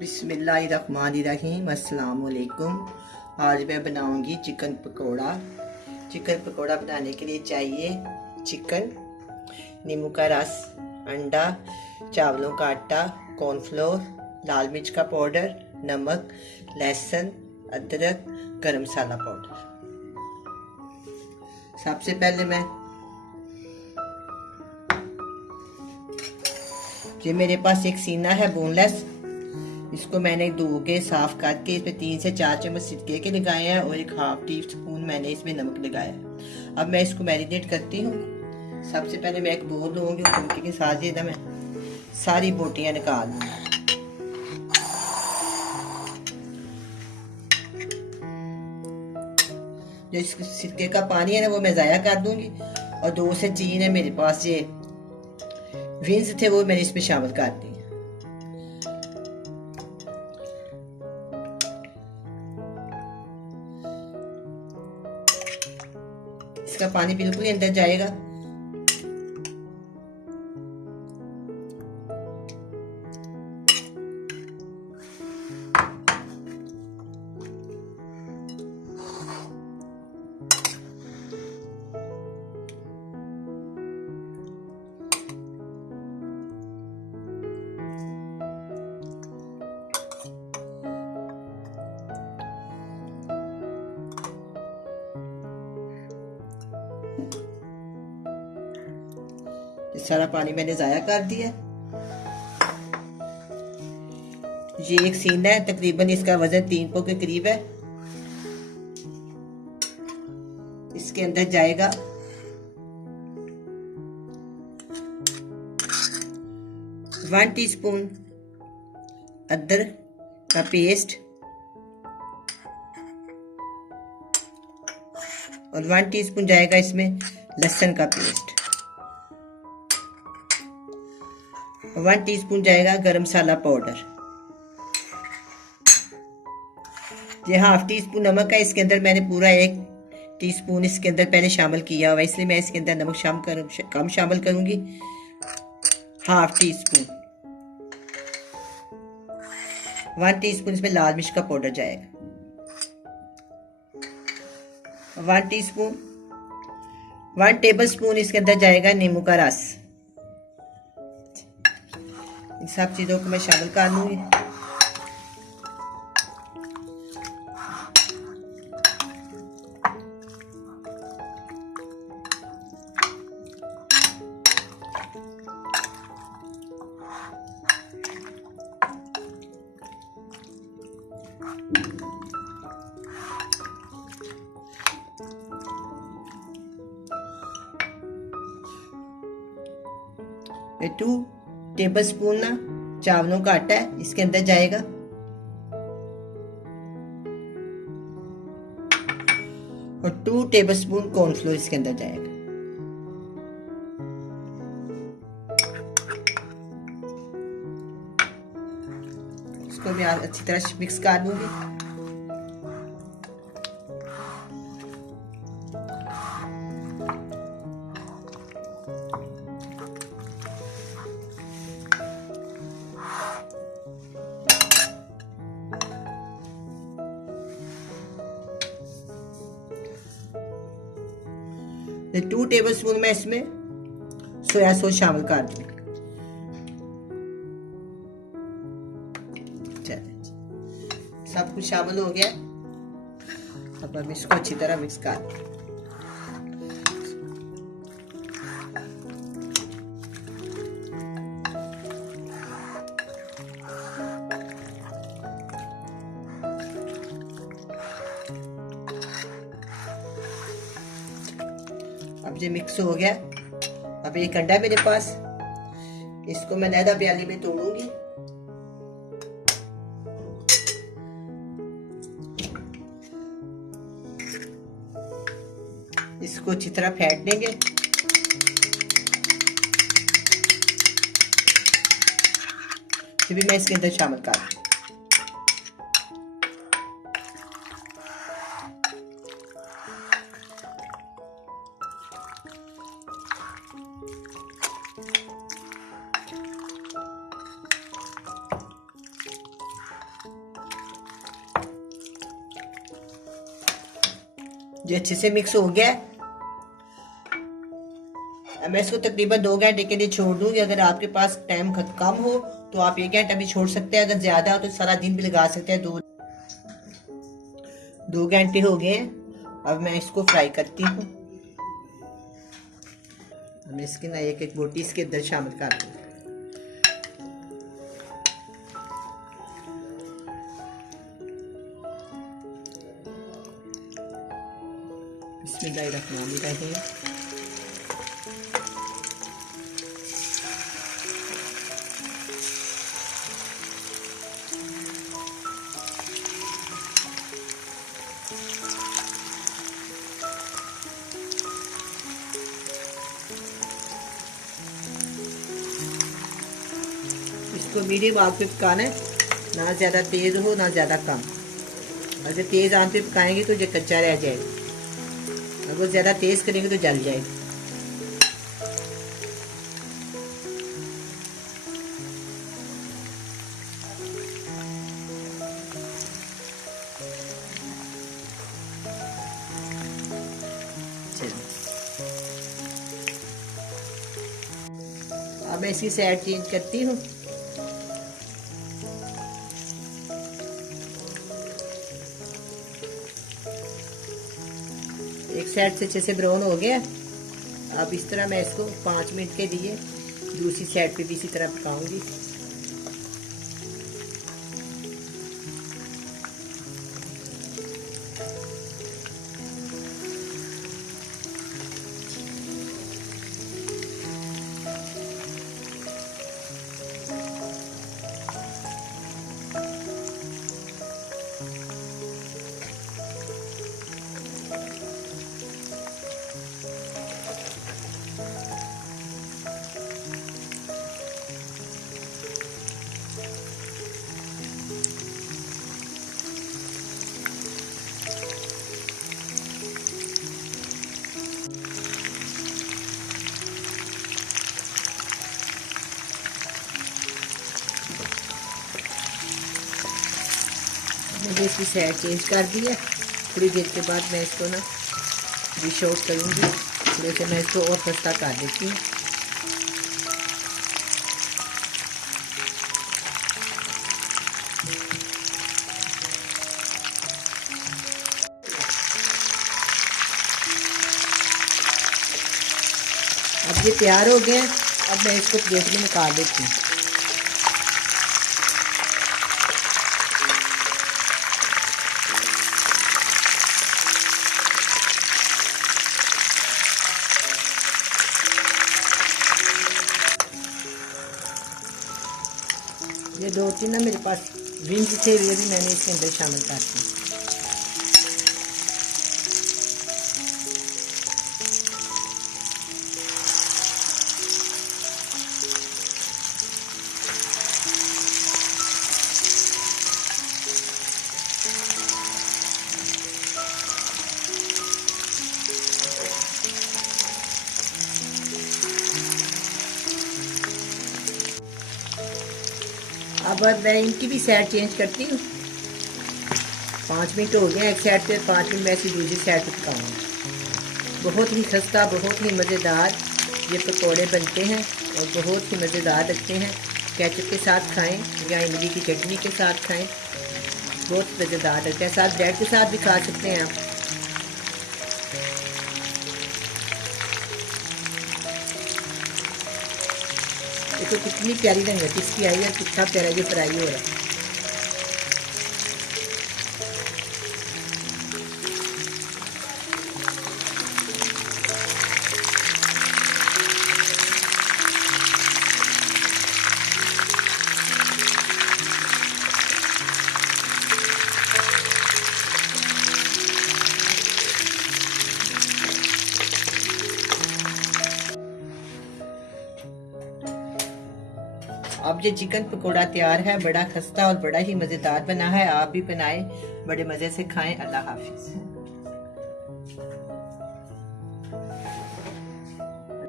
बिस्मिल्लाहिर्रहमानिर्रहीम। अस्सलाम वालेकुम। आज मैं बनाऊंगी चिकन पकोड़ा। चिकन पकोड़ा बनाने के लिए चाहिए चिकन, नींबू का रस, अंडा, चावलों का आटा, कॉर्नफ्लोर, लाल मिर्च का पाउडर, नमक, लहसुन, अदरक, गरम मसाला पाउडर। सबसे पहले मैं ये मेरे पास एक सीना है बोनलेस, इसको मैंने धो के साफ करके इसमें 3 से 4 चम्मच सिरके के लगाए हैं और एक हाफ टी स्पून मैंने इसमें नमक लगाया है। अब मैं इसको मैरिनेट करती हूँ। सबसे पहले मैं एक बोल लूँगी और बोटी के साथ ये मैं सारी बोटियाँ निकाल लूँगी। जो इस सिरके का पानी है ना वो मैं ज़ाया कर दूंगी और 2 से 3 है मेरे पास ये विंस थे वो मैंने इसमें शामिल कर दी। इसका पानी बिल्कुल ही अंदर जाएगा। सारा पानी मैंने ज़ाया कर दिया। ये एक सीना है, तकरीबन इसका वजन 3 पौ के करीब है। इसके अंदर जाएगा 1 टीस्पून अदरक का पेस्ट और 1 टीस्पून जाएगा इसमें लहसुन का पेस्ट। 1 टीस्पून जाएगा गरम मसाला पाउडर। ये हाफ टी स्पून नमक है, इसके अंदर मैंने पूरा 1 टीस्पून इसके अंदर पहले शामिल किया हुआ, इसलिए मैं इसके अंदर नमक कम शामिल करूंगी। हाफ टी स्पून 1 टीस्पून इसमें लाल मिर्च का पाउडर जाएगा। 1 टेबल स्पून इसके अंदर जाएगा नींबू का रस। इन सब चीज़ों को मैं शामिल कर लूँगी। ये 2 टेबल स्पून ना चावलों का आटा है, इसके अंदर जाएगा। और 2 टेबल स्पून कॉर्नफ्लोर इसके अंदर जाएगा। इसको भी अच्छी तरह मिक्स कर दूंगी। ये 2 टेबल स्पून मैं इसमें सोया सॉस शामिल कर दूँ। सब कुछ शामिल हो गया। अब हम इसको अच्छी तरह मिक्स कर दें। अब ये मिक्स हो गया। अब एक अंडा है मेरे पास, इसको मैं लैदा प्याली में तोड़ूंगी। इसको अच्छी तरह फेंट देंगे। ये भी मैं इसके अंदर शामिल कर दूं। जो अच्छे से मिक्स हो गया है। मैं इसको तकरीबन 2 घंटे के लिए छोड़ दूंगी। अगर आपके पास टाइम कम हो तो आप 1 घंटा भी छोड़ सकते हैं, अगर ज्यादा हो तो सारा दिन भी लगा सकते हैं। 2 घंटे हो गए। अब मैं इसको फ्राई करती हूँ। मैं इसकी ना एक एक बोटी इसके अंदर शामिल कर दूँ। बिस्मिल्लाहिर्रहमानिर्रहीम। इसको मीडियम आग पे पकाना है, ना ज़्यादा तेज़ हो ना ज़्यादा कम। अगर तेज़ आंच पे पकाएंगे तो ये कच्चा रह जाएगा, अगर ज़्यादा तेज़ करेंगे तो जल जाएगा। अब मैं इसकी साइड चेंज करती हूँ। एक साइड से अच्छे से ब्राउन हो गया। अब इस तरह मैं इसको 5 मिनट के लिए दूसरी साइड पे भी इसी तरह पकाऊंगी। मैंने इसकी साइड चेंज कर दी है। थोड़ी देर के बाद मैं इसको ना डिश आउट करूँगी। थोड़े से मैं इसको और खस्ता कर देती हूँ। अब ये तैयार हो गया। अब मैं इसको प्लेट में निकाल देती हूँ। ये 2-3 ना मेरे पास विंग्स थे, ये भी मैंने इसके अंदर शामिल कर दी। अब मैं इनकी भी साइड चेंज करती हूँ। 5 मिनट हो गए एक साइड पे, 5 मिनट मैं इसी दूसरी साइड पे पकाऊंगी। बहुत ही सस्ता, बहुत ही मज़ेदार ये पकौड़े बनते हैं और बहुत ही मज़ेदार लगते हैं। केचप के साथ खाएं या इमली की चटनी के साथ खाएं, बहुत मज़ेदार लगते हैं। साथ ब्रेड के साथ भी खा सकते हैं आप। देखो कितनी प्यारी रंगत इसकी आई है, कितना प्यारा ये फ्राई हो रहा है। अब ये चिकन पकोड़ा तैयार है। बड़ा खस्ता और बड़ा ही मज़ेदार बना है। आप भी बनाएं, बड़े मज़े से खाएं। अल्लाह हाफिज़।